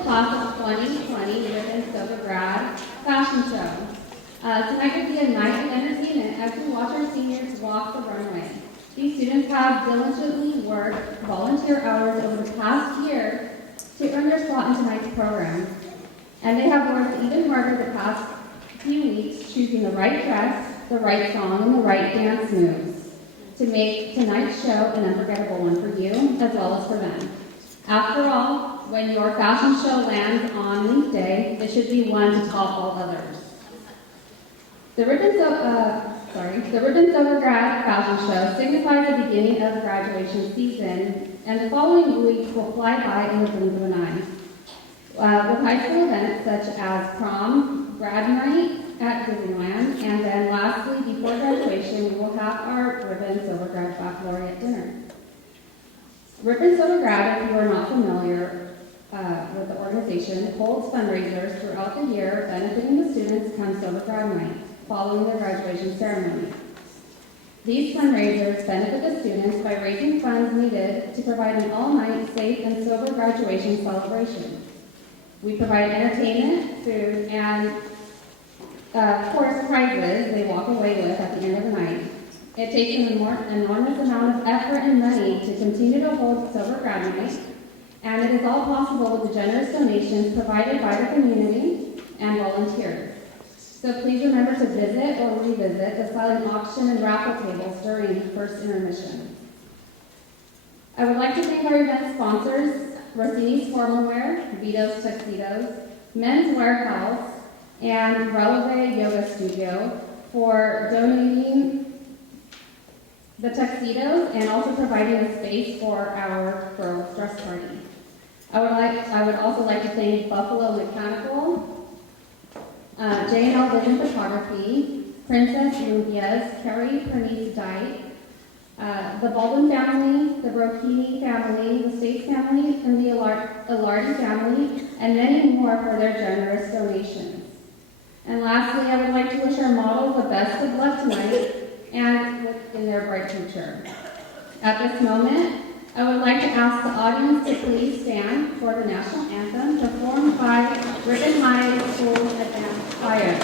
the class of 2020 Ripon Silver Grad fashion show. Tonight will be a night of entertainment as we watch our seniors walk the runway. These students have diligently worked volunteer hours over the past year to earn their spot in tonight's program. And they have worked even harder the past few weeks, choosing the right dress, the right song, and the right dance moves to make tonight's show an unforgettable one for you as well as for them. After all, when your fashion show lands on Leap Day, it should be one to top all others. The Ripon Silver Grad fashion show signifies the beginning of graduation season, and the following weeks will fly by in the blink of an eye. With high school events such as prom, grad night at Disneyland, and then lastly, before graduation, we will have our Ripon Silver Grad Baccalaureate dinner. Ripon Silver Grad, if you are not familiar with the organization, holds fundraisers throughout the year benefiting the students come Silver Grad night, following their graduation ceremony. These fundraisers benefit the students by raising funds needed to provide an all-night safe and sober graduation celebration. We provide entertainment, food, and of course prizes they walk away with at the end of the night. It takes an enormous amount of effort and money to continue to hold Silver Grad night, and it is all possible with the generous donations provided by the community and volunteers. So please remember to visit or revisit the silent auction and raffle tables during the first intermission. I would like to thank our event sponsors, Rossini's Formal Wear, Vito's Tuxedos, Men's Warehouse, and Releve Yoga Studio for donating the tuxedos and also providing a space for our girls' dress party. I would also like to thank Buffalo Mechanical, J&L Vision Photography, Princess Lubias, Carrie Pernice Dyke, the Baldwin family, the Brocchini family, the States family, and the Ilardi family, and many more for their generous donations. And lastly, I would like to wish our models the best of luck tonight and in their bright future. At this moment, I would like to ask the audience to please stand for the national anthem performed by Ripon High School Advanced Choir.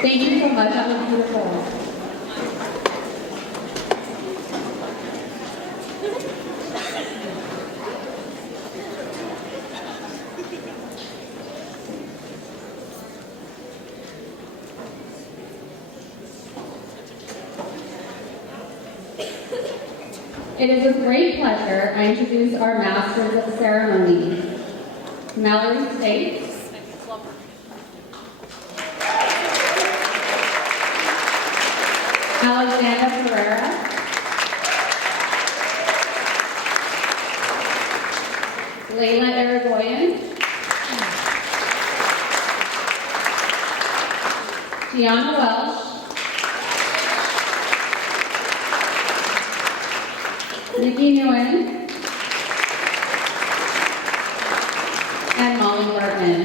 Thank you so much. That was beautiful. It is with great pleasure I introduce our Masters of the Ceremony, Mallory States, Alexander Ferreira, Layla Irigoyen, Gianna Welsh, Nikki Nguyen, and Molly Burton.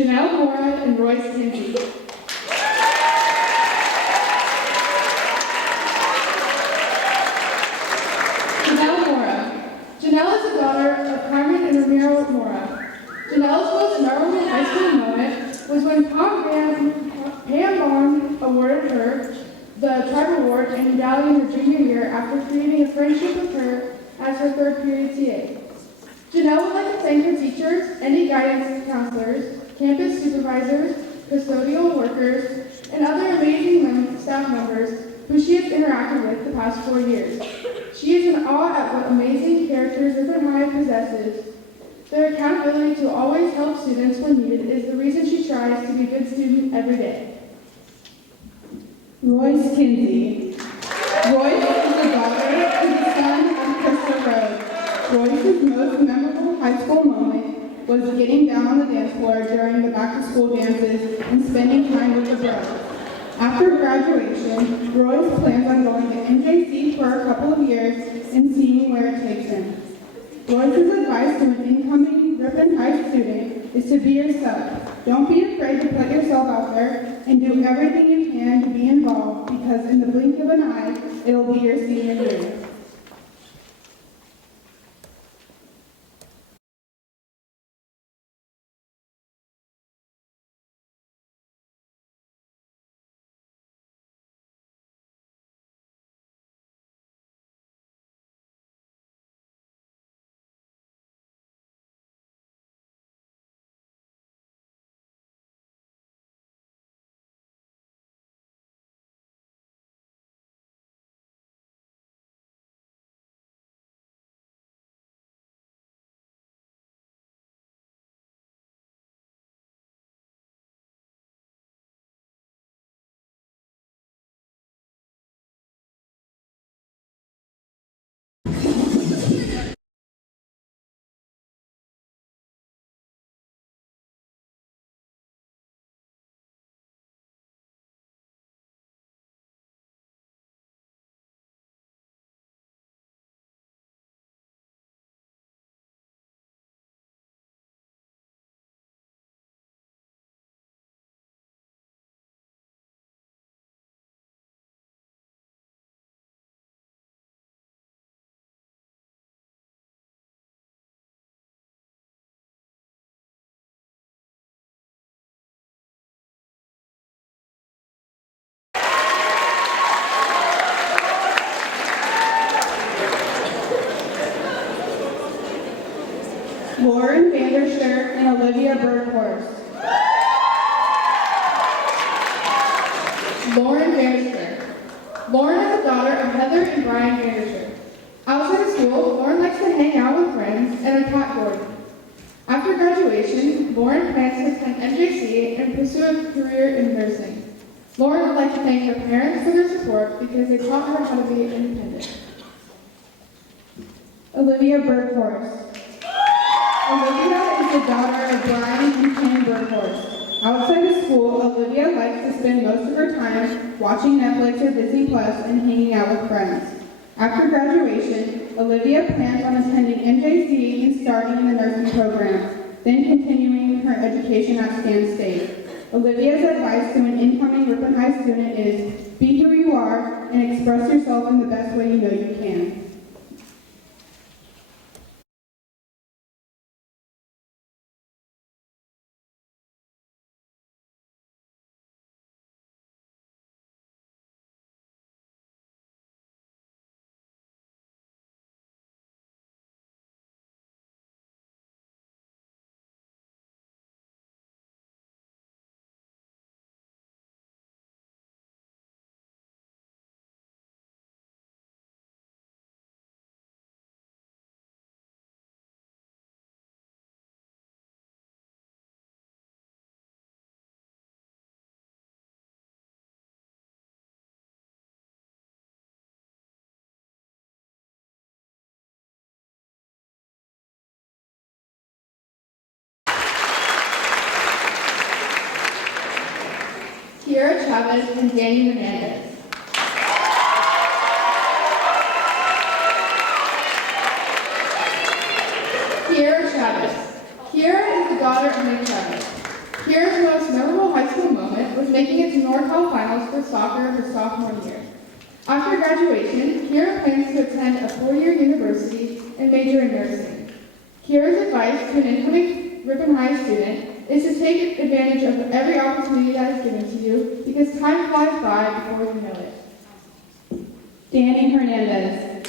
Janelle Mora and Royce Kinsey. Janelle Mora. Janelle is the daughter of Carmen and Ramiro Mora. Janelle's most memorable high school moment was when Pam Bond awarded her the Tribe Award and medallion in her junior year after creating a friendship with her as her third period TA. Janelle would like to thank her teachers, any guidance counselors, campus supervisors, custodial workers, and other amazing staff members who she has interacted with the past 4 years. She is in awe at what amazing characters Ripon High possesses. Their accountability to always help students when needed is the reason she tries to be a good student every day. Royce Kinsey. Royce is the daughter to the son of Crystal Rhodes. Royce's most memorable high school moment was getting down on the dance floor during the back-to-school dances and spending time with the bros. After graduation, Royce plans on going to NJC for a couple of years and seeing where it takes him. Royce's advice to an incoming Ripon High student is to be yourself. Don't be afraid to put yourself out there and do everything you can to be involved, because in the blink of an eye, it'll be your senior year. Lauren Vanderscher and Olivia Berghorst. Lauren Vanderscher. Lauren is the daughter of Heather and Brian Vanderscher. Outside of school, Lauren likes to hang out with friends and a cat board. After graduation, Lauren plans to attend NJC and pursue a career in nursing. Lauren would like to thank her parents for their support because they taught her how to be independent. Olivia Berghorst. Olivia is the daughter of Brian and Ken Berghorst. Outside of school, Olivia likes to spend most of her time watching Netflix or Disney Plus and hanging out with friends. After graduation, Olivia plans on attending NJC and starting in the nursing program, then continuing her education at Stan State. Olivia's advice to an incoming Ripon High student is, be who you are and express yourself in the best way you know you can. Kiera Chavez and Danny Hernandez. Kiera Chavez. Kiera is the daughter of Nick Chavez. Kiera sophomore year. After graduation, Kira plans to attend a four-year university and major in nursing. Kira's advice to an incoming Ripon High student is to take advantage of every opportunity that is given to you because time flies by before you know it. Danny Hernandez.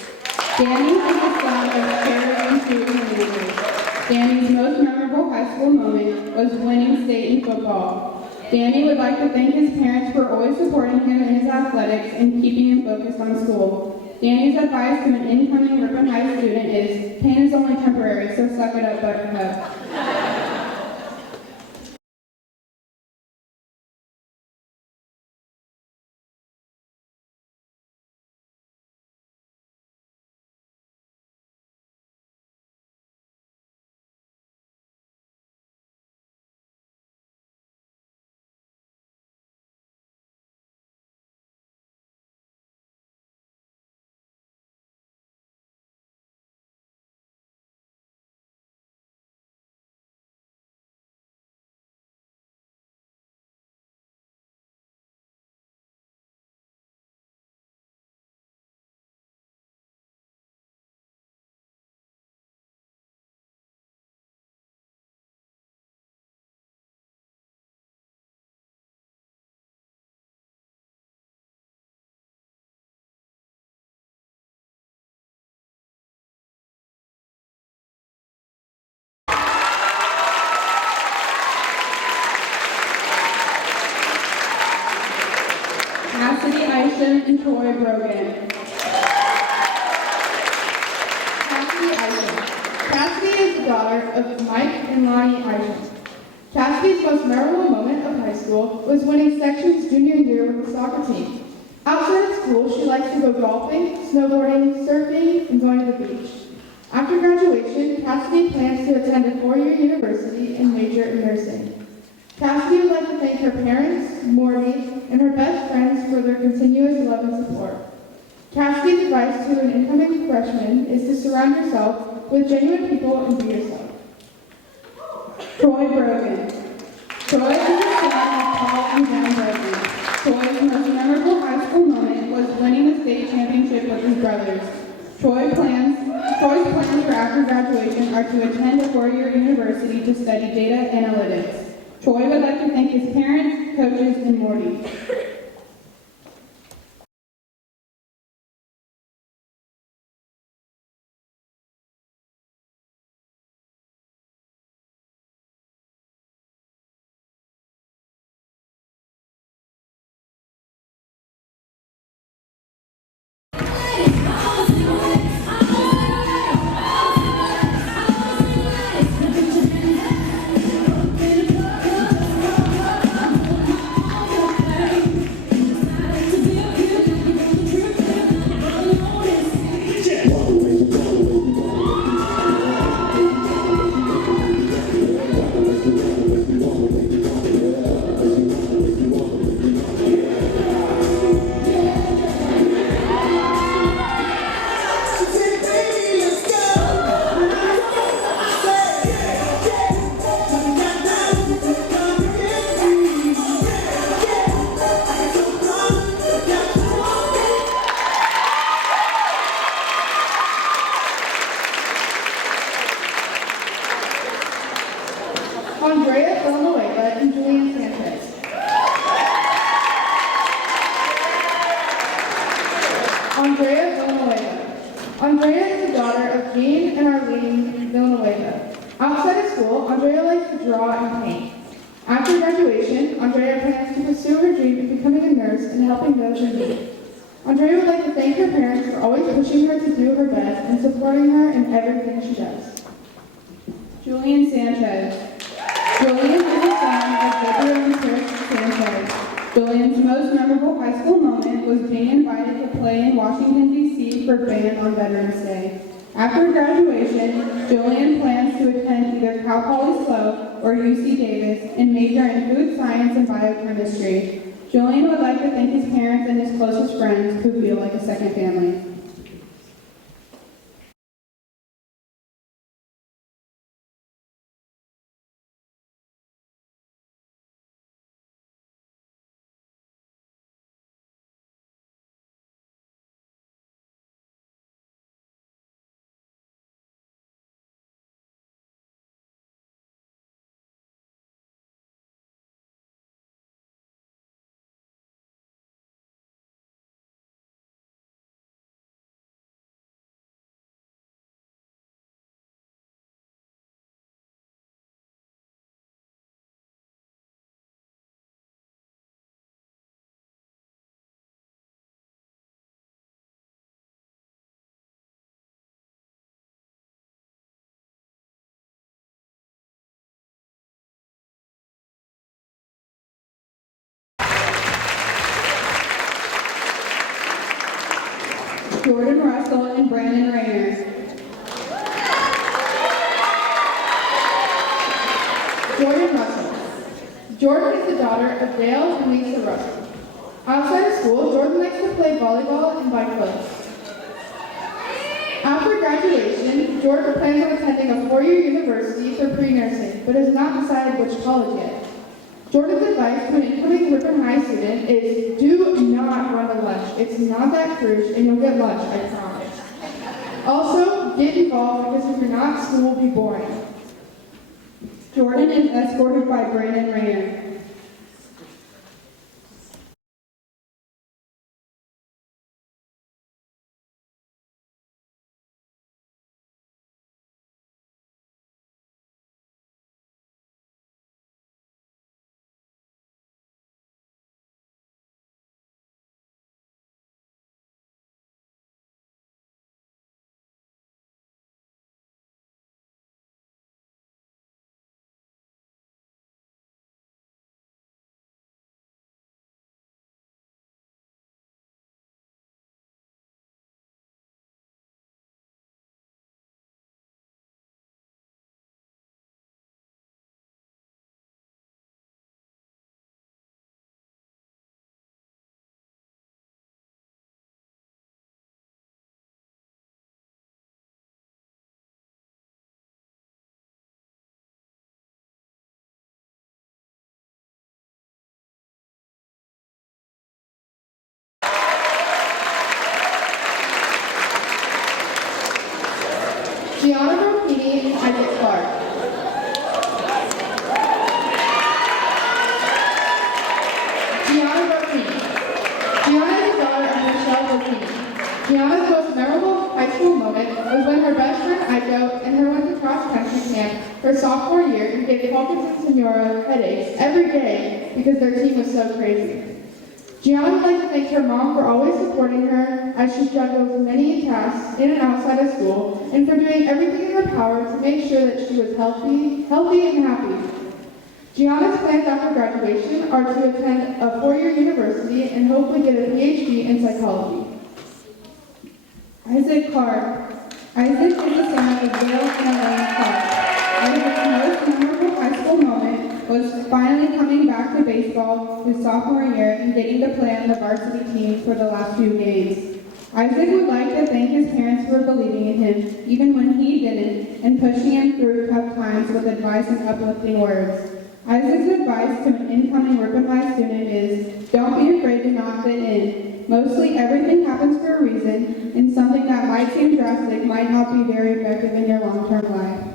Danny is the son of Kara and Sue Hernandez. Danny's most memorable high school moment was winning state in football. Danny would like to thank his parents for always supporting him in his athletics and keeping him focused on school. Danny's advice to an incoming Ripon High student is, pain is only temporary, so suck it up, buttercup. Cassidy Isham and Troy Brogan. Cassidy is the daughter of Mike and Lonnie Isham. Cassidy's most memorable moment of high school was winning sections junior year with the soccer team. Outside of school, she likes to go golfing, snowboarding, surfing, and going to the beach. After graduation, Cassidy plans to attend a four-year university and major in nursing. Cassidy would like to thank her parents, Morty, and her best friends for their continuous love and support. Cassidy's advice to an incoming freshman is to surround yourself with genuine people and be yourself. Troy Brogan. Troy is the son of Paul and Jen Brogan. Troy's most memorable high school moment was winning the state championship with his brothers. Troy's plans for after graduation are to attend a four-year university to study data analytics. Troy would like to thank his parents, coaches, and Morty. Andrea Villanueva and Julian Sanchez. Andrea Villanueva. Andrea is the daughter of Jean and Arlene Villanueva. Outside of school, Andrea likes to draw and paint. After graduation, Andrea plans to pursue her dream of becoming a nurse and helping those in need. Andrea would like to thank her parents for always pushing her to do her best and supporting her in everything she does. Julian Sanchez. Julian is the son of Gabriel and Chris Sanchez. Julian's most memorable high school moment was being invited to play in Washington, D.C. for band on Veterans Day. After graduation, Julian plans to attend either Cal Poly Sloan or UC Davis and major in food science and biochemistry. Julian would like to thank his parents and his closest friends who feel like a second family. Jordan Russell and Brandon Rayner. Jordan Russell. Jordan is the daughter of Dale and Lisa Russell. Outside of school, Jordan likes to play volleyball and bike clubs. After graduation, Jordan plans on attending a 4-year university for pre-nursing, but has not decided which college yet. Jordan's advice to an incoming Ripon High student is do not run to lunch. It's not that crucial, and you'll get lunch, I promise. Also, get involved because if you're not, school will be boring. Jordan is escorted by Brandon Rayner. Gianna Rapini and Isaac Clark. Gianna Rapini. Gianna is the daughter of Michelle Rapini. Gianna's most memorable high school moment was when her best friend Aiko and her went to cross-country camp her sophomore year and gave Hawkins and Senora headaches every day because their team was so crazy. Gianna would like to thank her mom for always supporting her as she juggles many tasks in and outside of school, and for doing everything in her power to make sure that she was healthy and happy. Gianna's plans after graduation are to attend a 4-year university and hopefully get a PhD in psychology. Isaac Clark. Isaac is the son of Dale and Elaine Clark. Isaac's most memorable high school moment was finally coming back to baseball his sophomore year and getting to play on the varsity team for the last few games. Isaac would like to thank his parents for believing in him, even when he didn't, and pushing him through tough times with advice and uplifting words. Isaac's advice to an incoming Ripon High student is, don't be afraid to not fit in. Mostly everything happens for a reason, and something that might seem drastic might not be very effective in your long-term life.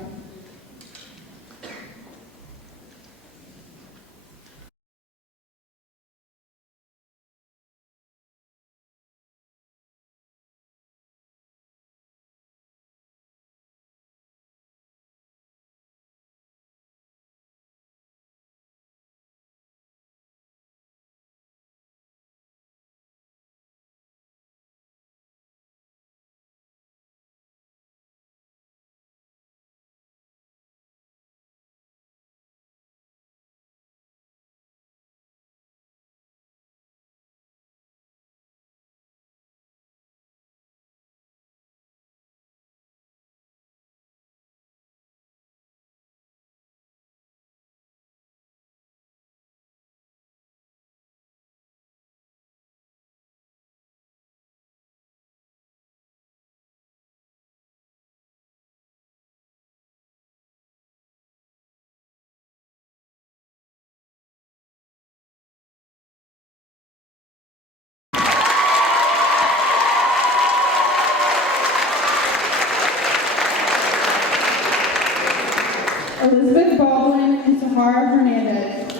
Elizabeth Baldwin and Sahara Hernandez.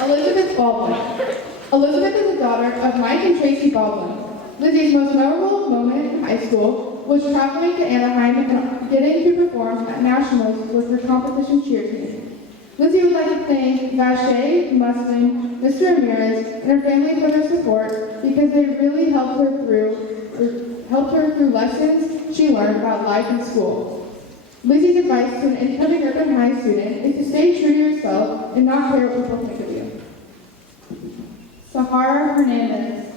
Elizabeth Baldwin. Elizabeth is the daughter of Mike and Tracy Baldwin. Lizzie's most memorable moment in high school was traveling to Anaheim and getting to perform at nationals with her competition cheer team. Lizzie would like to thank Vache, Mustin, Mr. Ramirez, and her family for their support because they really helped her through lessons she learned about life in school. Lizzie's advice to an incoming Ripon High student is to stay true to yourself and not care what people think of you. Sahara Hernandez.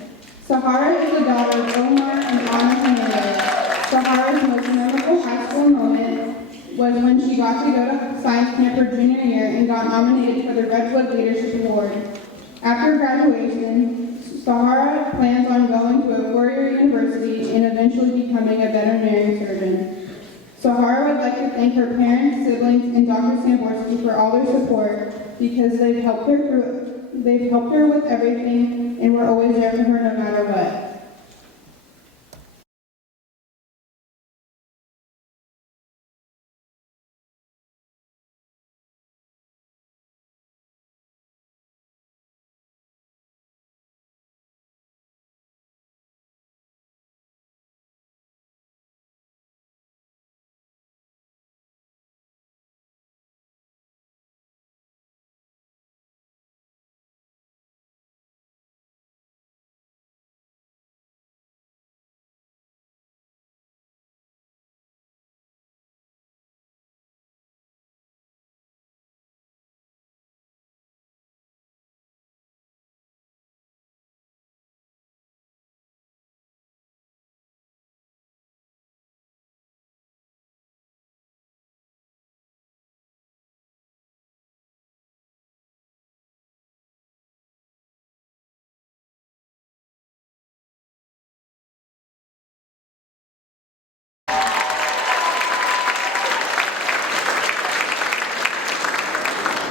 Sahara is the daughter of Omar and Anna Hernandez. Sahara's most memorable high school moment was when she got to go to science camp her junior year and got nominated for the Redwood Leadership Award. After graduation, Sahara plans on going to a four-year university and eventually becoming a veterinary surgeon. Sahara would like to thank her parents, siblings, and Dr. Samborski for all their support because they've helped her with everything and were always there for her no matter what.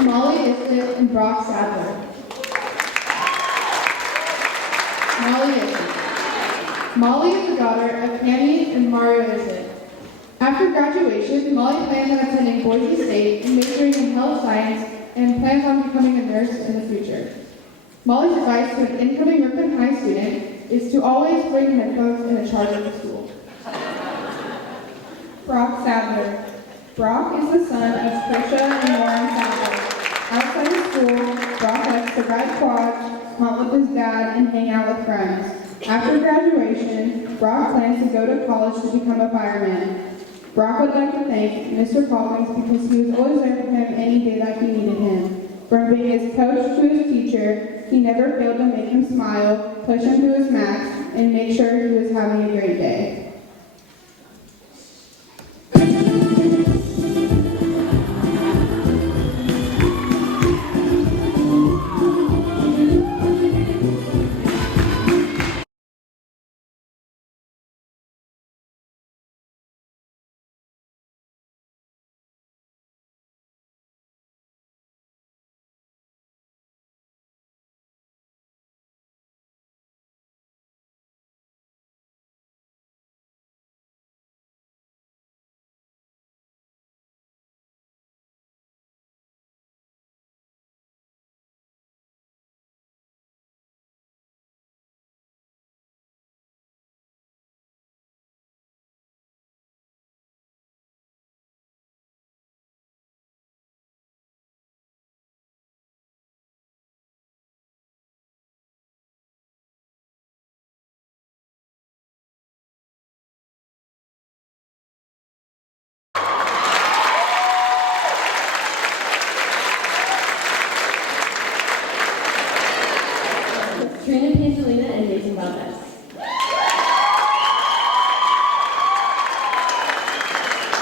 Molly Islett and Brock Sadler. Molly Islett. Molly is the daughter of Tammy and Mario Islett. After graduation, Molly plans on attending Boise State and majoring in health science and plans on becoming a nurse in the future. Molly's advice to an incoming Ripon High student is to always bring headphones in a charger to school. Brock Sadler. Brock is the son of Trisha and Lauren Sadler. Outside of school, Brock likes to ride quads, hunt with his dad, and hang out with friends. After graduation, Brock plans to go to college to become a fireman. Brock would like to thank Mr. Calkins because he was always there for him any day that he needed him. From being his coach to his teacher, he never failed to make him smile, push him to his max, and make sure he was having a great day. Trina Pangelina and Jason Valdez.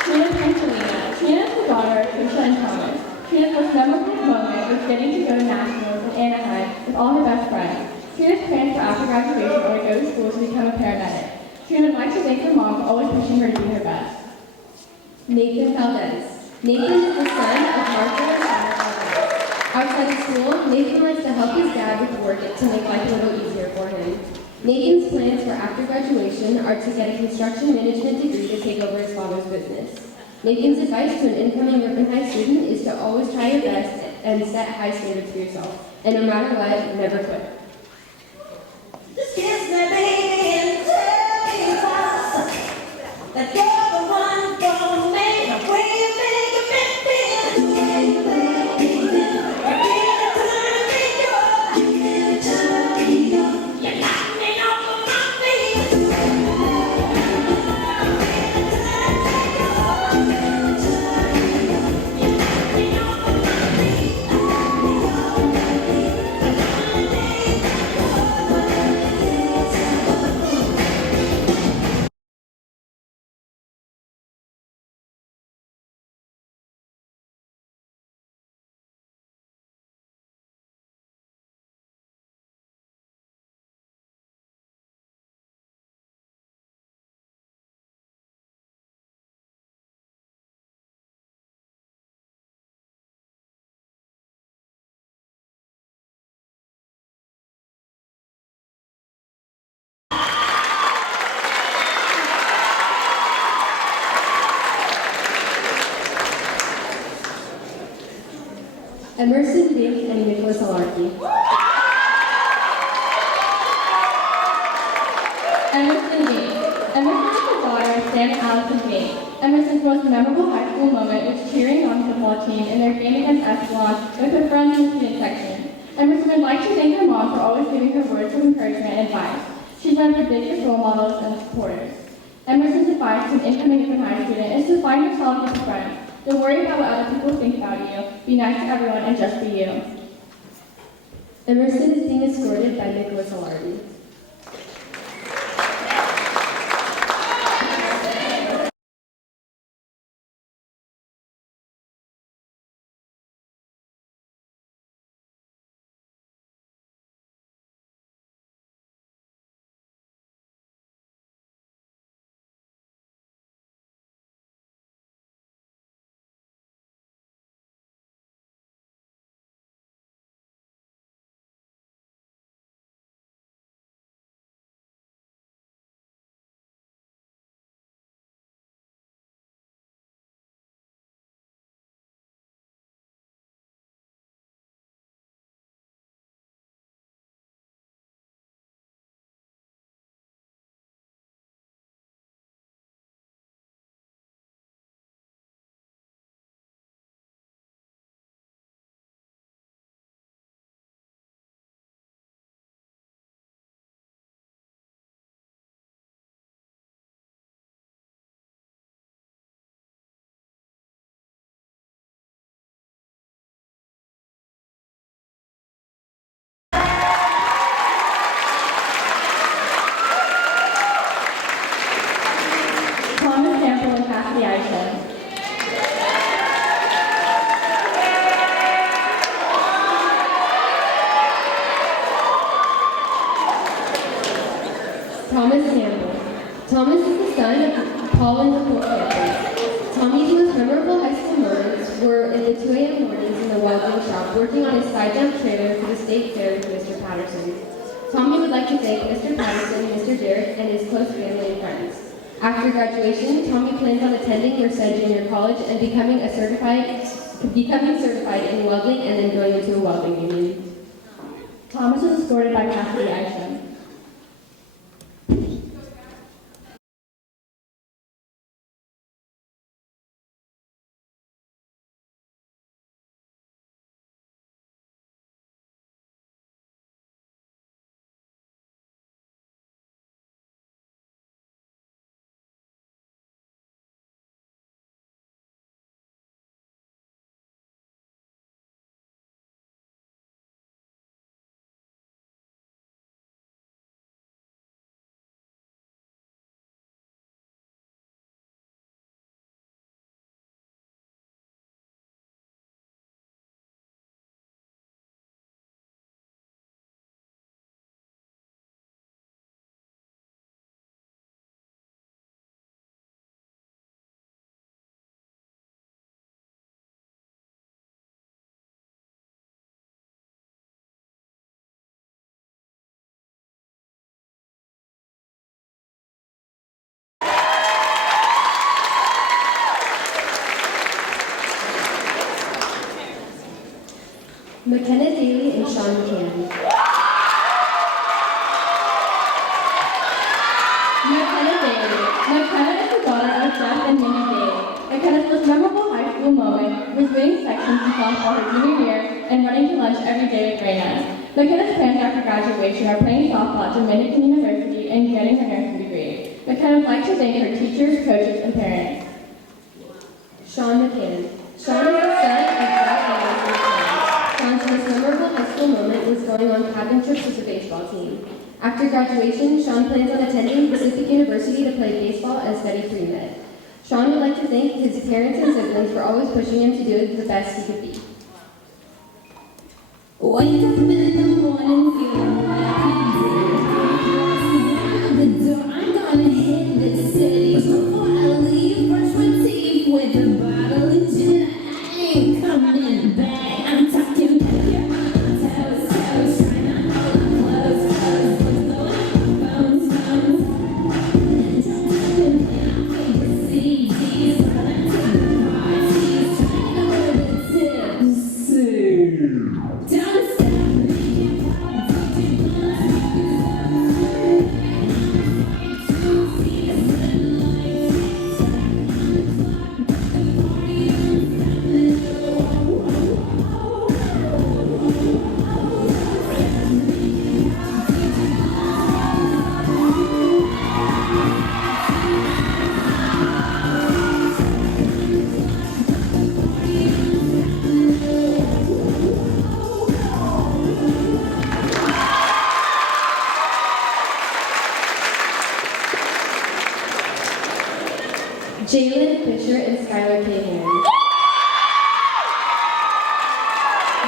Trina Pangelina. Trina is the daughter of Trisha and Thomas. Trina's most memorable moment was getting to go to nationals in Anaheim with all her best friends. Trina's plans for after graduation are to go to school to become a paramedic. Trina would like to thank her mom for always pushing her to be her best. Nathan Valdez. Nathan is the son of Martha and Sarah Valdez. Outside of school, Nathan likes to help his dad with work to make life a little easier for him. Nathan's plans for after graduation are to get a construction management degree to take over his father's business. Nathan's advice to an incoming Ripon High student is to always try your best and set high standards for yourself. And no matter what, never quit. Just kiss me, baby, and tell me that you're the one for me. The way you make me feel, the way you make me feel. Every time you knock me off of my feet. You knock me off of my feet. Emerson Bink and Nicholas Alarkey. Emerson Bink. Emerson is the daughter of Sam and Allison Bink. Emerson's most memorable high school moment was cheering on the football team in their game against Epsilon with her friends in the student section. Emerson would like to thank her mom for always giving her words of encouragement and advice. She's one of her biggest role models and supporters. Emerson's advice to an incoming Ripon High student is to find your solid group of friends. Don't worry about what other people think about you. Be nice to everyone and just be you. Emerson is being escorted by Nicholas Alarkey. Thomas Sample and Cassidy Aisha. Thomas Campbell. Thomas is the son of Paul and Nicole Campbell. Tommy's most memorable high school moments were in the 2 a.m. mornings in the welding shop, working on his side jump trailer for the state fair with Mr. Patterson. Tommy would like to thank Mr. Patterson, Mr. Derrick, and his close family and friends. After graduation, Tommy plans on attending Merced Junior College and becoming certified in welding and then going into a welding union. Thomas was escorted by Cassidy Aisha. McKenna Daly and Sean McCann. McKenna Daly. McKenna is the daughter of Jeff and Minnie Daly. McKenna's most memorable high school moment was winning sections in softball her junior year and running to lunch every day with Raina. McKenna's plans after graduation are playing softball at Dominican University and getting her nursing degree. McKenna would like to thank her teachers, coaches, and parents. Sean McCann. Sean is the son of Grad and McCann. Sean's most memorable high school moment was going on cabin trips with the baseball team. After graduation, Sean plans on attending Pacific University to play baseball and study pre-med. Sean would like to thank his parents and siblings for always pushing him to do the best he could be. Wake up in the morning, feeling like the door. I'm gonna hit the city before I leave. Brush my teeth with a bottle of gin. I ain't coming back. I'm talking back. You're on my toes, toes. Trying to hold on close, close. What's going on? Bones, bones. Jumping in off the CDs. Running to the parties. Trying to go to the tipsy. Jalen Fisher and Skylar Cahan.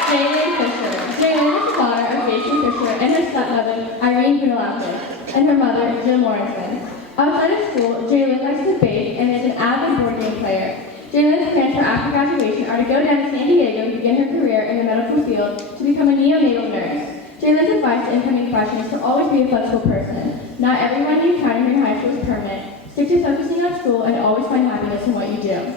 Jalen Fisher. Jalen is the daughter of Jason Fisher and her stepmother, Irene Grunelapis, and her mother, Jill Morrison. Outside of school, Jalen likes to bake and is an avid board game player. Jalen's plans for after graduation are to go down to San Diego to begin her career in the medical field to become a neonatal nurse. Jalen's advice to incoming freshmen is to always be a flexible person. Not everyone you encounter in high school is permanent. Stick to focusing on school and always find happiness in what you do.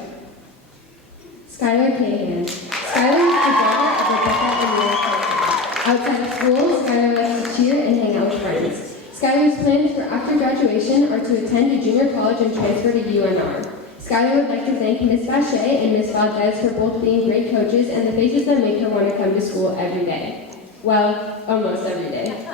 Skylar Cahan. Skylar is the daughter of Rebecca and Mira Cahan. Outside of school, Skylar likes to cheer and hang out with friends. Skylar's plans for after graduation are to attend a junior college and transfer to UNR. Skylar would like to thank Miss Vache and Miss Valdez for both being great coaches and the faces that make her want to come to school every day. Well, almost every day.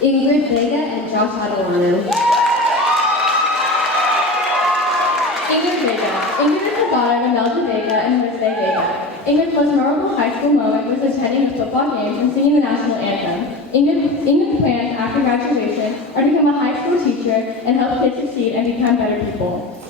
Ingrid Vega and Josh Adelano. Ingrid Vega. Ingrid is the daughter of Imelda Vega and Jose Vega. Ingrid's most memorable high school moment was attending the football games and singing the national anthem. Ingrid's plans after graduation are to become a high school teacher and help kids succeed and become better people.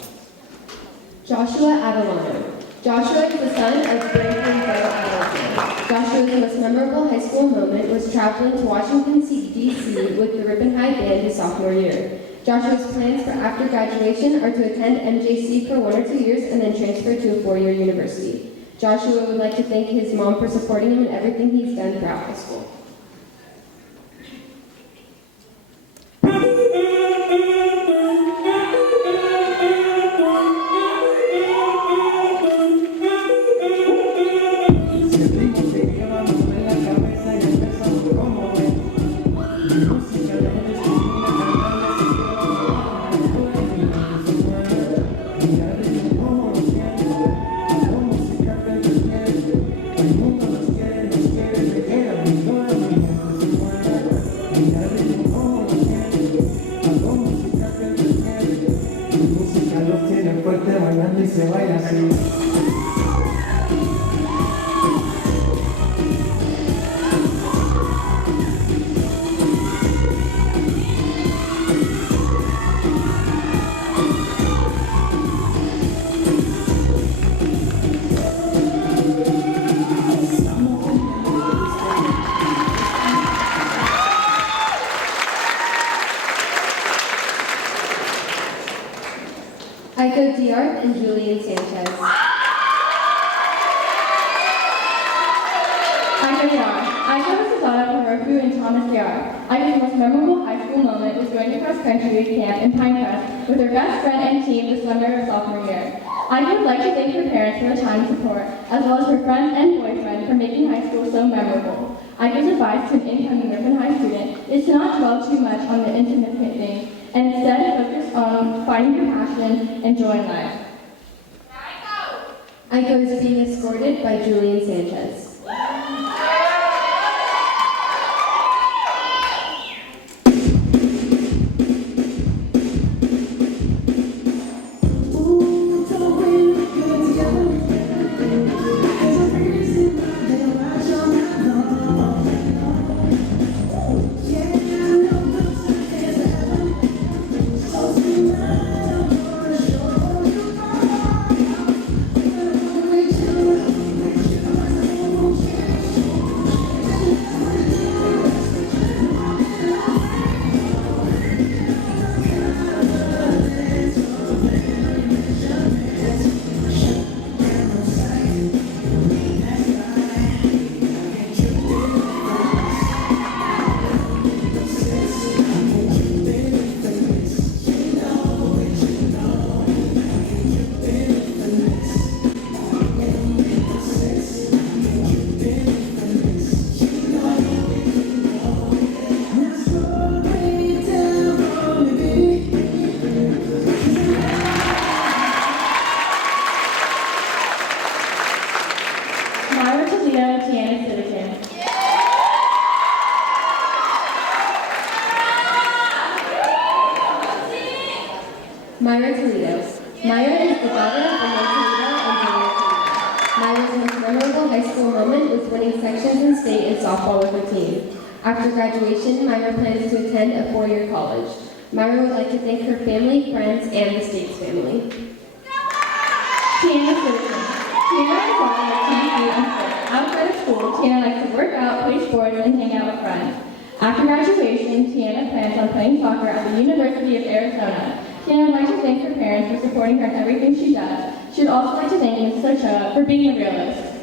Joshua Adelano. Joshua is the son of Franklin Borough Adelano. Joshua's most memorable high school moment was traveling to Washington, D.C. with the Ripon High Band his sophomore year. Joshua's plans for after graduation are to attend MJC for 1 or 2 years and then transfer to a 4-year university. Joshua would like to thank his mom for supporting him in everything he's done throughout high school. Aiko Diart and Julian Sanchez. Aiko Diar. Aiko was the daughter of Roku and Thomas Diar. Aiko's most memorable high school moment was going to cross-country camp in Pinecrest with her best friend and team the summer of her sophomore year. Aiko would like to thank her parents for their time and support, as well as her friends and boyfriend for making high school so memorable. Aiko's advice to an incoming Ripon High student is to not dwell too much on the insignificant things, and instead focus on finding your passion and joy in life. Aiko is being escorted by Julian Sanchez. softball with her team. After graduation, Myra plans to attend a four-year college. Myra would like to thank her family, friends, and the States family. Tiana Citizen. Tiana is one of TV and sports. Outside of school, Tiana likes to work out, play sports, and hang out with friends. After graduation, Tiana plans on playing soccer at the University of Arizona. Tiana would like to thank her parents for supporting her in everything she does. She would also like to thank Mrs. Ochoa for being a realist.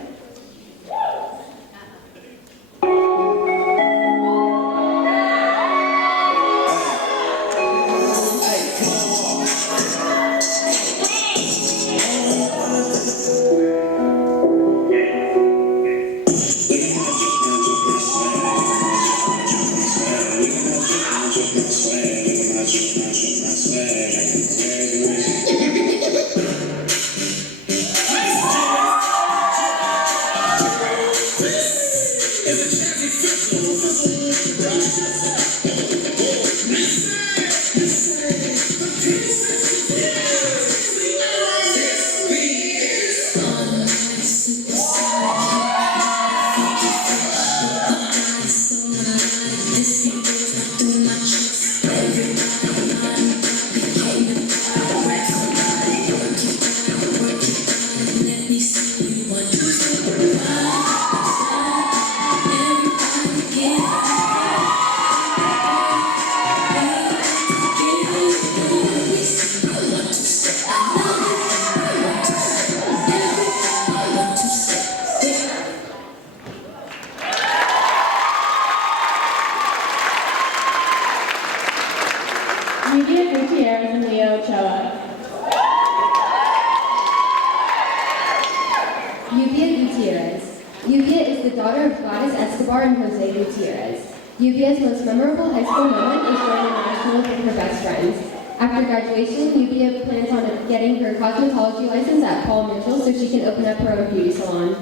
Yubia's most memorable high school moment is joining nationals with her best friends. After graduation, Yubia plans on getting her cosmetology license at Paul Mitchell so she can open up her own beauty salon.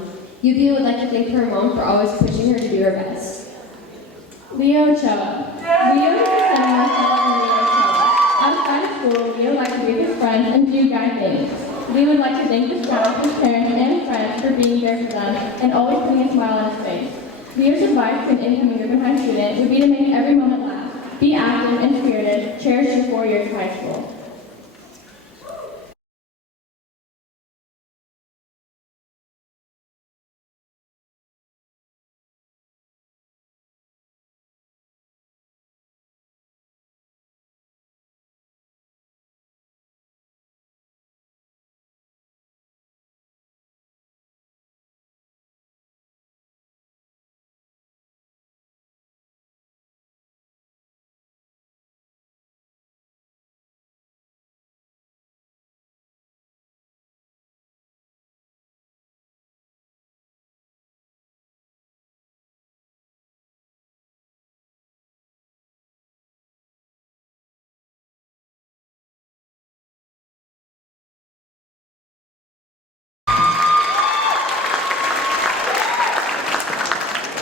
Yubia would like to thank her mom for always pushing her to do her best. Leo Ochoa. Leo is the son of Marcella and Leo Ochoa. Outside of school, Leo would like to be with his friends and do guide things. Leo would like to thank his spouse, his parents, and friends for being there for them and always putting a smile on his face. Leo's advice to an incoming Ripon High student would be to make every moment last. Be active and spirited. Cherish your 4 years of high school.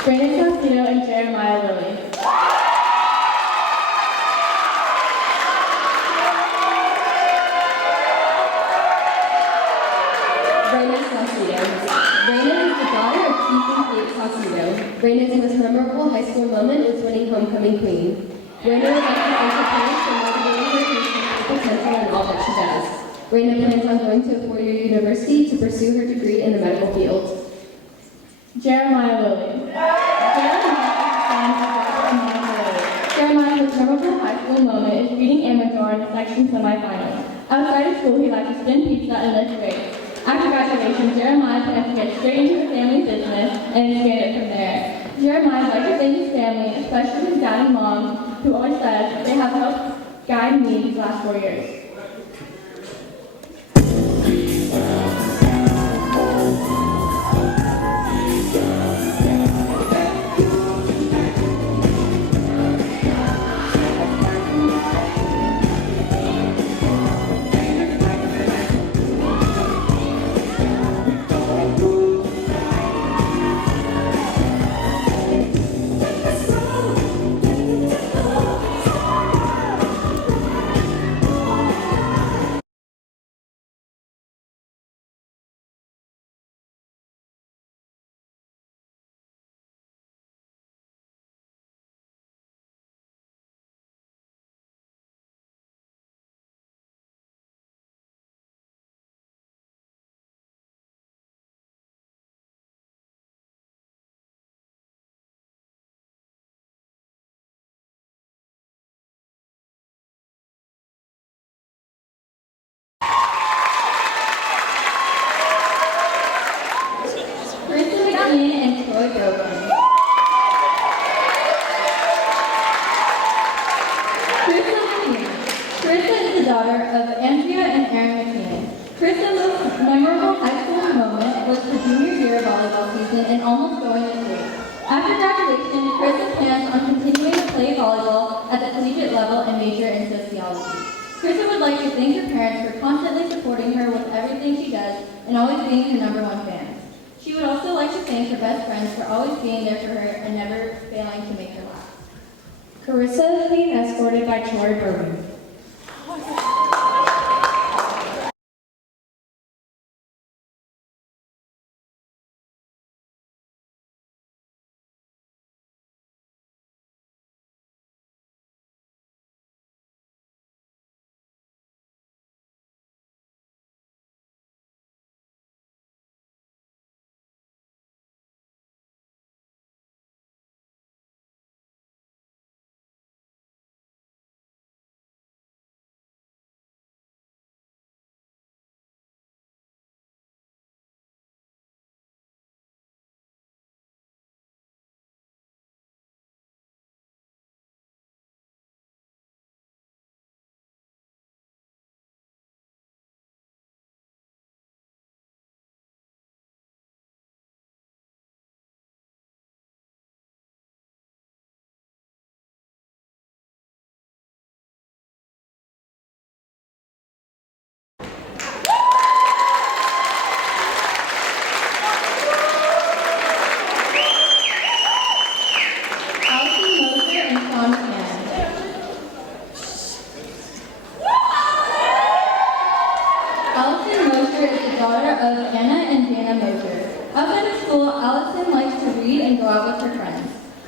Brandon Salcido and Jeremiah Lilly. Brandon Salcido. Brandon is the daughter of Keith and Kate Salcido. Brandon's most memorable high school moment was winning Homecoming Queen. Brandon would like to thank her parents for motivating her to achieve her potential in all that she does. Brandon plans on going to a four-year university to pursue her degree in the medical field. Jeremiah Lilly. Jeremiah's most memorable high school moment is reading Amador in the section semifinals. Outside of school, he likes to spin pizza and lift weights. After graduation, Jeremiah plans to get straight into the family business and expand it from there. Jeremiah would like to thank his family, especially his dad and mom, who always says they have helped guide me these last 4 years. memorable high school moment was her junior year volleyball season and almost going to state. After graduation, Chris plans on continuing to play volleyball at the collegiate level and major in sociology. Krista would like to thank her parents for constantly supporting her with everything she does and always being her #1 fan. She would also like to thank her best friends for always being there for her and never failing to make her laugh. Carissa is being escorted by Troy Berman.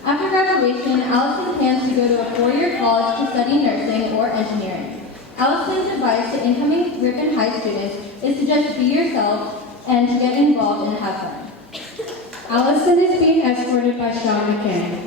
After graduation, Allison plans to go to a 4-year college to study nursing or engineering. Allison's advice to incoming Ripon High students is to just be yourself and to get involved and have fun. Allison is being escorted by Sean McCann.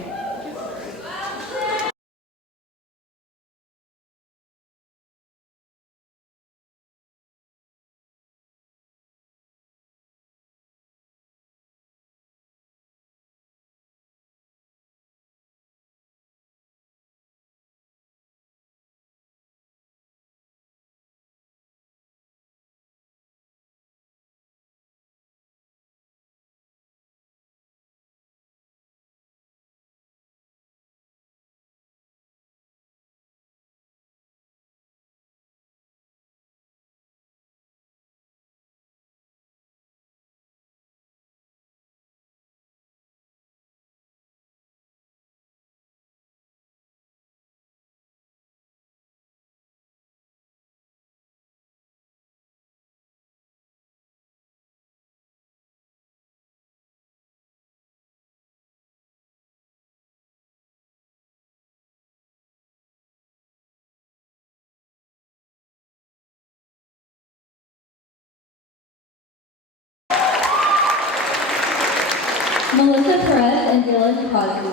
Melissa Perez and Dylan Crosby.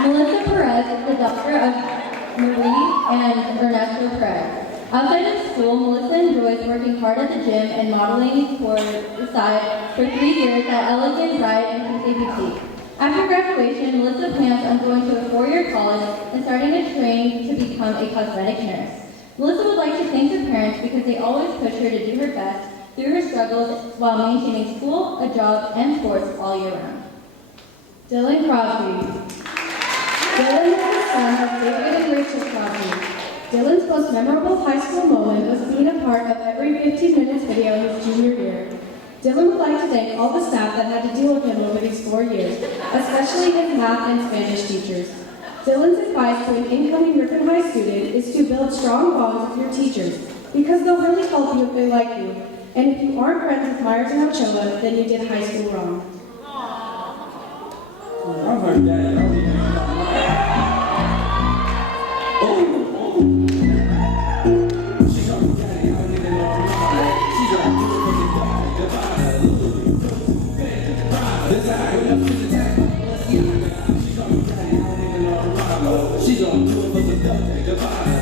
Melissa Perez is the daughter of Marie and Ernesto Perez. Outside of school, Melissa enjoys working hard at the gym and modeling for the side for 3 years at Elegant Bride and Kissy Boutique. After graduation, Melissa plans on going to a 4-year college and starting to train to become a cosmetic nurse. Melissa would like to thank her parents because they always push her to do her best through her struggles while maintaining school, a job, and sports all year round. Dylan Crosby. Dylan is the son of David and Rachel Crosby. Dylan's most memorable high school moment was being a part of every 15 Minutes video his junior year. Dylan would like to thank all the staff that had to deal with him over these 4 years, especially his math and Spanish teachers. Dylan's advice to an incoming Ripon High student is to build strong bonds with your teachers, because they'll really help you if they like you. And if you aren't friends with Myers and Ochoa, then you did high school wrong. I heard that. She's on the daddy, I need it all right. She's on the goodbye. This I go up to the tag. She's on the daddy, I need it all right. She's on the for the daddy, goodbye.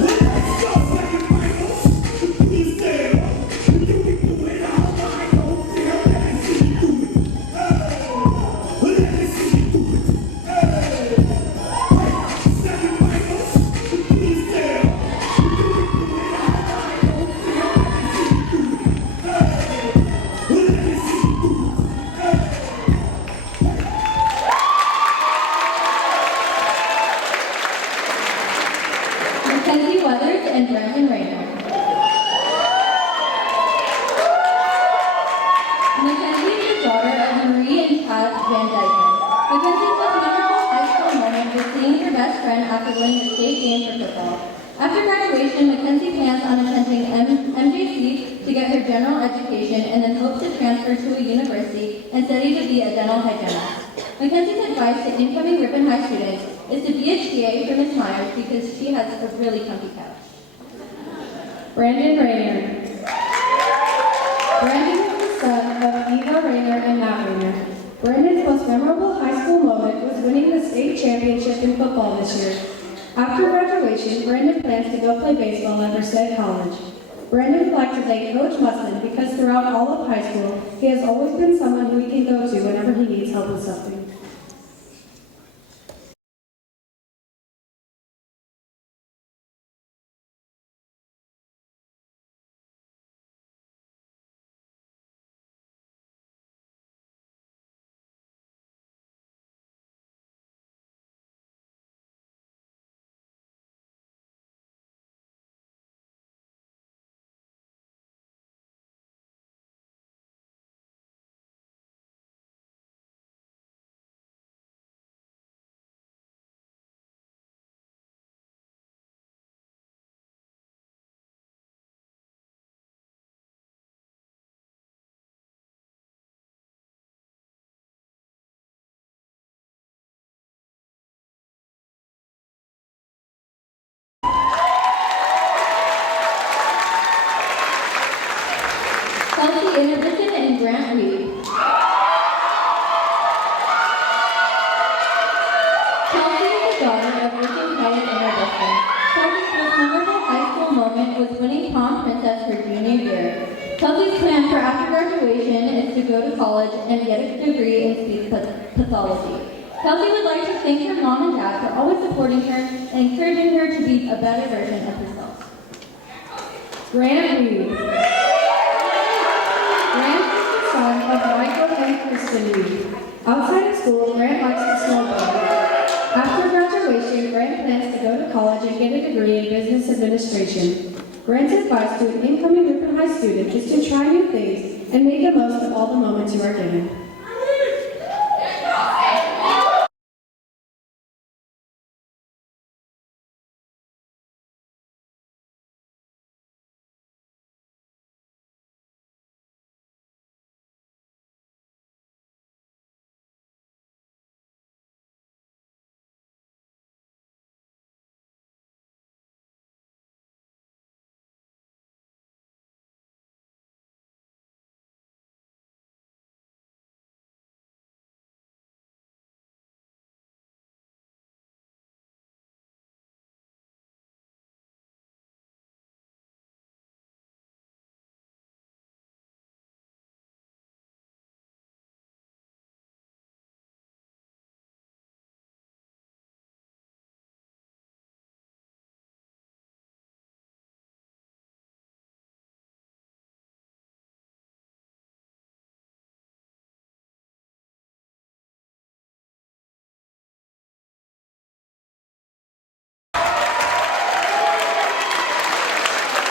Let's go, like a Bible. Who's there? You people went out. and Brandon Rayner. Mackenzie is the daughter of Marie and Chad Van Dyken. Mackenzie's most memorable high school moment was seeing her best friend after winning the state game for football. After graduation, Mackenzie plans on attending MJC to get her general education and then hopes to transfer to a university and study to be a dental hygienist. Mackenzie's advice to incoming Ripon High students is to be a TA for Ms. Myers because she has a really comfy couch. Brandon Rayner. Brandon is the son of Eva Rayner and Matt Rayner. Brandon's most memorable high school moment was winning the state championship in football this year. After graduation, Brandon plans to go play baseball at Merced College. Brandon would like to thank Coach Mustin because throughout all of high school, he has always been someone who he can go to whenever he needs help with something. Kelsey Innervison and Grant Reed. Kelsey is the daughter of Richard Titus Innervison. Kelsey's most memorable high school moment was winning prom princess her junior year. Kelsey's plan for after graduation is to go to college and get a degree in speech pathology. Kelsey would like to thank her mom and dad for always supporting her and encouraging her to be a better version of herself. Grant Reed. Grant is the son of Michael and Kristen Reed. Outside of school, Grant likes to snowboard. After graduation, Grant plans to go to college and get a degree in business administration. Grant's advice to an incoming Ripon High student is to try new things and make the most of all the moments you are given.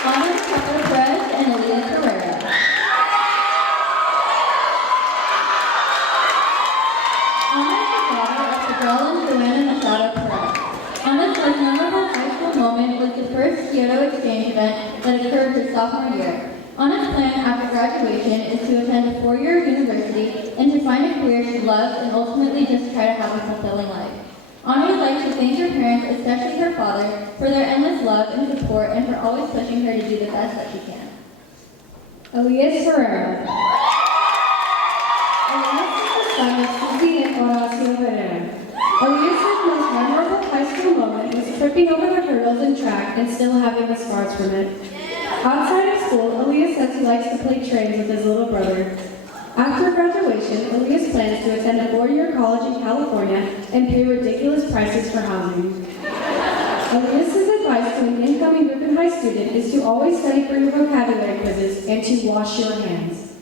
Anna Capra Perez and Elena Herrera. Anna is the daughter of Fidel and Joanna Machado Perez. Anna's most memorable high school moment was the first Kyoto exchange event that occurred her sophomore year. Anna's plan after graduation is to attend a four-year university and to find a career she loves and ultimately just try to have a fulfilling life. Anna would like to thank her parents, especially her father, for their endless love and support and for always pushing her to do the best that she can. Elias Herrera. Elias is the son of Susie and Horacio Herrera. Elias' most memorable high school moment was tripping over the hurdles in track and still having the scars from it. Outside of school, Elias says he likes to play trains with his little brother. After graduation, Elias plans to attend a four-year college in California and pay ridiculous prices for housing. Elias's advice to an incoming Ripon High student is to always study for your vocabulary quizzes and to wash your hands.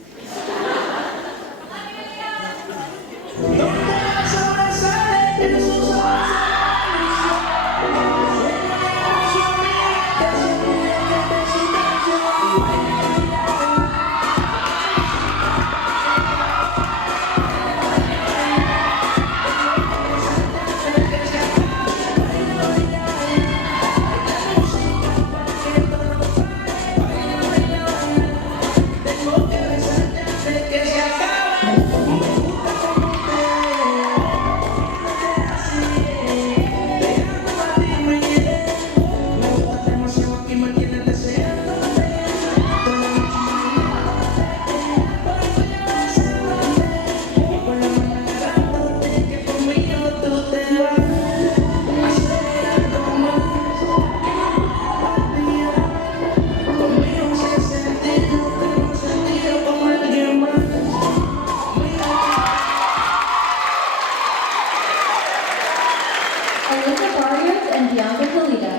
Alyssa Barrios and Bianca Toledo.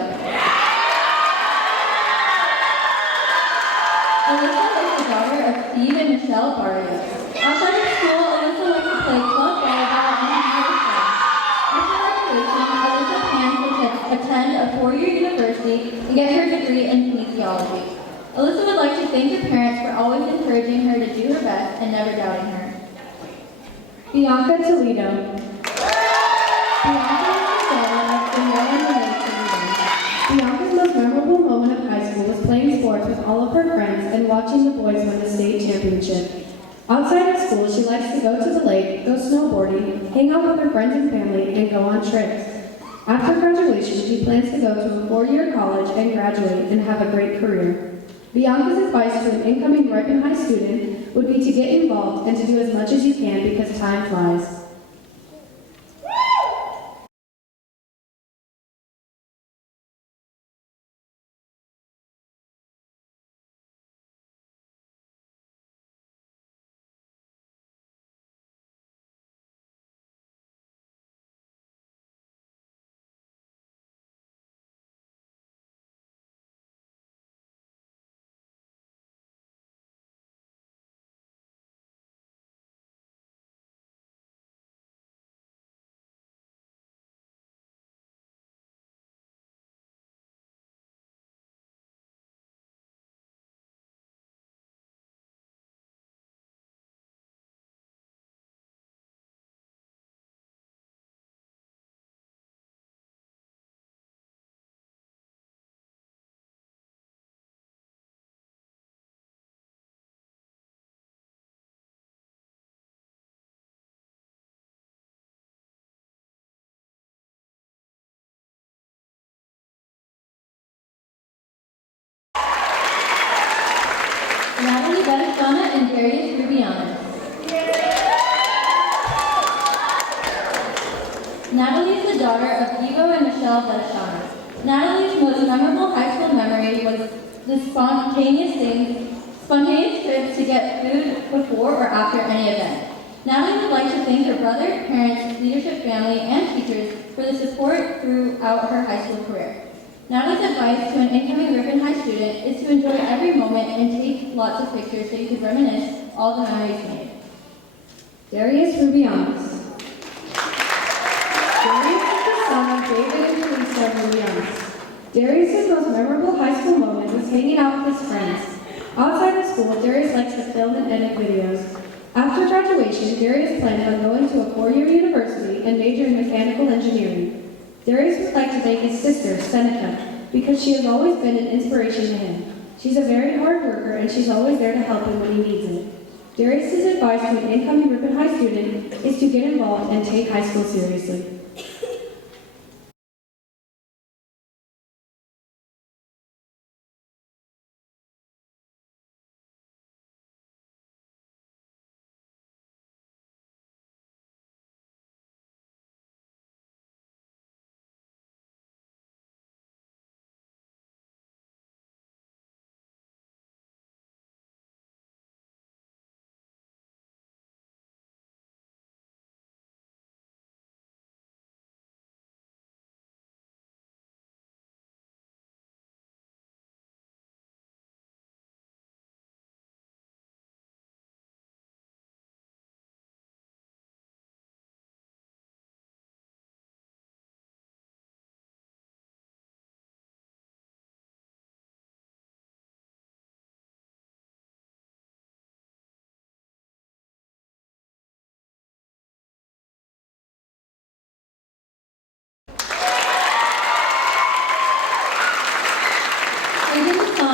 Alyssa is the daughter of Steve and Michelle Barrios. Outside of school, Alyssa likes to play club volleyball and hang out with friends. After graduation, Alyssa plans to attend a four-year university and get her degree in kinesiology. Alyssa would like to thank her parents for always encouraging her to do her best and never doubting her. Bianca Toledo. Bianca is the daughter of Danielle and Renee Toledo. Bianca's most memorable moment of high school was playing sports with all of her friends and watching the boys win the state championship. Outside of school, she likes to go to the lake, go snowboarding, hang out with her friends and family, and go on trips. After graduation, she plans to go to a four-year college and graduate and have a great career. Bianca's advice to an incoming Ripon High student would be to get involved and to do as much as you can because time flies. Natalie Benestana and Darius Rubianos. Natalie is the daughter of Ivo and Michelle Benestana. Natalie's most memorable high school memory was the spontaneous trips to get food before or after any event. Natalie would like to thank her brother, parents, leadership family, and teachers for the support throughout her high school career. Natalie's advice to an incoming Ripon High student is to enjoy every moment and take lots of pictures so you can reminisce all the memories made. Darius Rubianos. Darius is the son of David and Teresa Rubianos. Darius' most memorable high school moment was hanging out with his friends. Outside of school, Darius likes to film and edit videos. After graduation, Darius planned on going to a four-year university and major in mechanical engineering. Darius would like to thank his sister, Seneca, because she has always been an inspiration to him. She's a very hard worker and she's always there to help him when he needs it. Darius' advice to an incoming Ripon High student is to get involved and take high school seriously.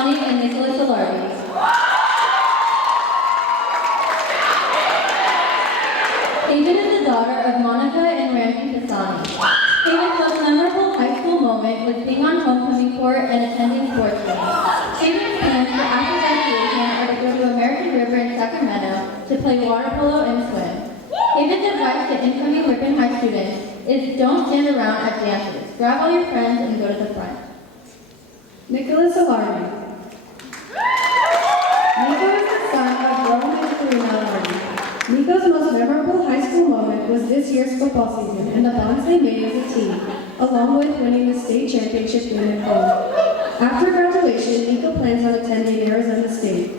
And Nicholas Alardi. Haven is the daughter of Monica and Randy Pisani. Haven's most memorable high school moment was being on homecoming court and attending sports games. Haven's plans for after graduation are to go to American River in Sacramento to play water polo and swim. Haven's advice to incoming Ripon High students is don't stand around at dances. Grab all your friends and go to the front. Nicholas Alardi. Nico is the son of Rome and Karina Alardi. Nico's most memorable high school moment was this year's football season and the bonds they made as a team. along with winning the state championship game at home. After graduation, Nico plans on attending Arizona State.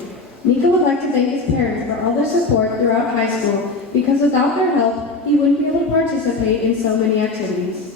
Nico would like to thank his parents for all their support throughout high school because without their help, he wouldn't be able to participate in so many activities.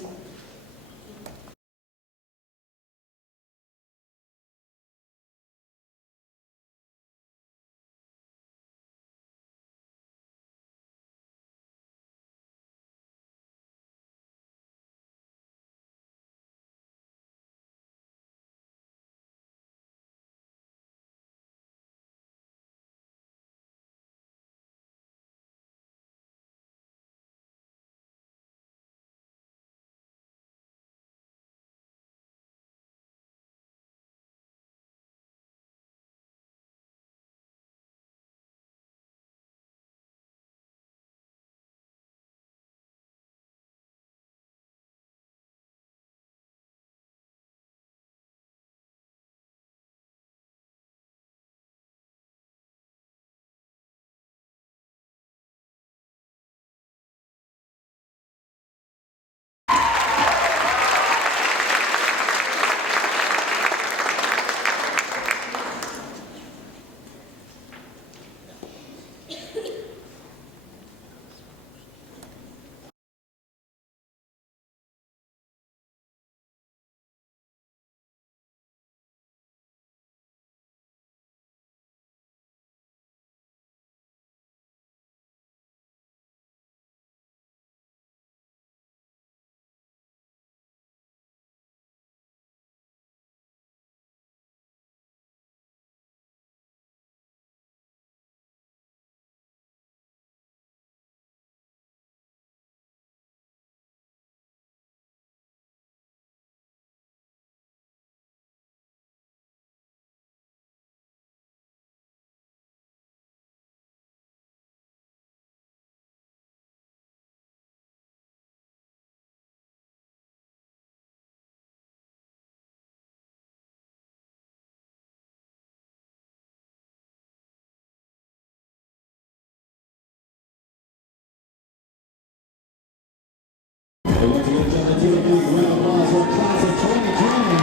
And once again, gentlemen, give a big round of applause for class of 2020.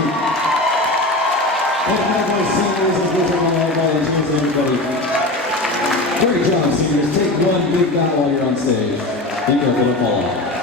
And Cowboy seniors and good job on all volunteers, everybody. Great job, seniors. Take one big bow while you're on stage. Be careful to fall off.